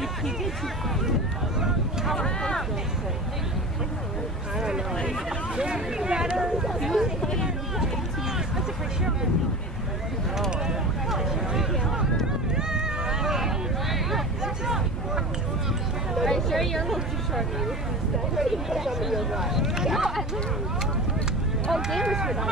Are you sure you're a little too short? No, I literally. Oh, Davis for that.